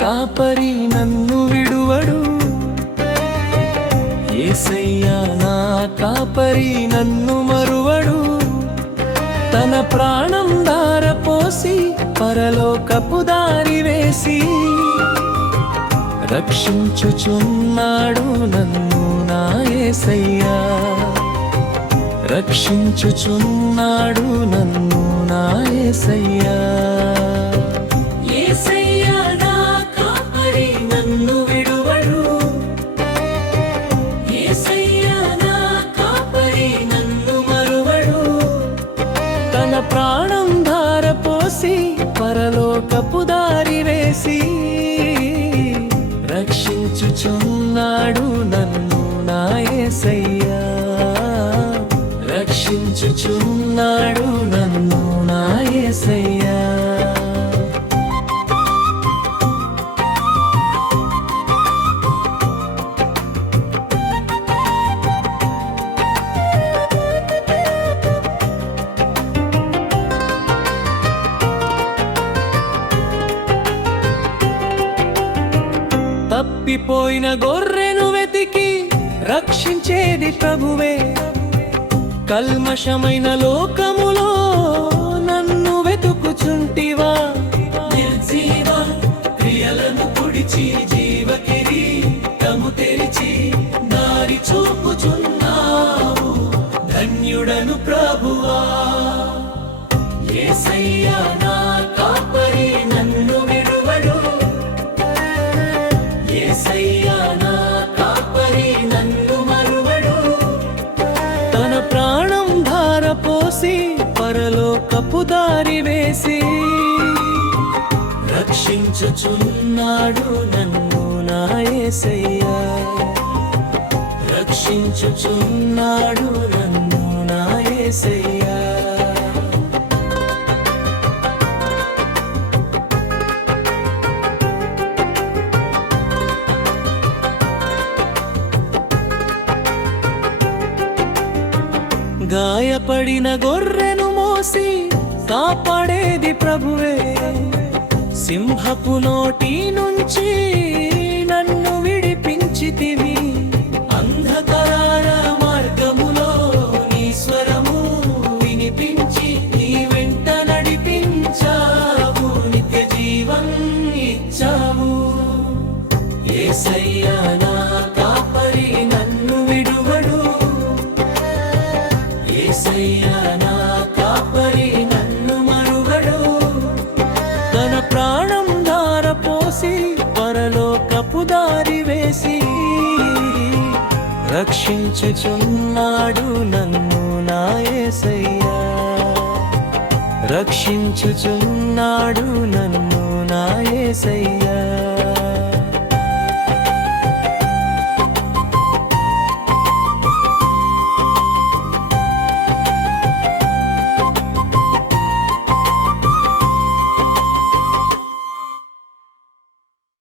కాపరి నన్ను విడువడు, యేసయ్యా నా కాపరి నన్ను మరువడు. తన ప్రాణం ధారపోసి పరలోకపు దారి వేసి రక్షించుచున్నాడు నన్ను నా యేసయ్యా, రక్షించుచున్నాడు నన్ను నా యేసయ్యా. యేసయ్యా నా కాపరి నన్ను విడువడు, యేసయ్యా నా కాపరి నన్ను మరువడు. తన ప్రాణం ధారపోసి పరలోకపు దారి వేసి రక్షించుచున్నాడు నన్ను నా యేసయ్యా, రక్షించుచున్నాడు నన్ను నా యేసయ్యా. తప్పిపోయిన గొర్రెను వెతికి రక్షించేది ప్రభువే, కల్మషమైన లోకములో నన్ను వెతుకుచుంటివా. నిర్జీవ క్రియలను పొడిచి జీవ కిరీటము తెరిచి దారి చూపుచున్నావు, ధన్యుడను ప్రభువా. యేసయ్యా నా కాపరి నన్ను విడువడు, యేసయ్యా నా కాపరి నన్ను మరువడు. తన ప్రాణం ధారపోసి పరలోకపు దారి వేసి రక్షించుచున్నాడు నన్ను నా యేసయ్యా, రక్షించుచున్నాడు నన్ను నా యేసయ్యా. గాయపడిన గొర్రెను మోసి కాపాడేది ప్రభువే, సింహపు నోటి నుంచి నన్ను విడిపించితివి. అంధకార మార్గములో నీ స్వరము వినిపించి నీ వెంట నడిపించావు, నిత్య జీవం ఇచ్చావు. యేసయ్యా నా కాపరి నన్ను విడువడు, యేసయ్యా నా కాపరి నన్ను మరువడు. తన ప్రాణం ధారపోసి పరలోకపు దారి వేసి రక్షించుచున్నాడు నన్ను నా యేసయ్యా, రక్షించుచున్నాడు నన్ను నా యేసయ్యా.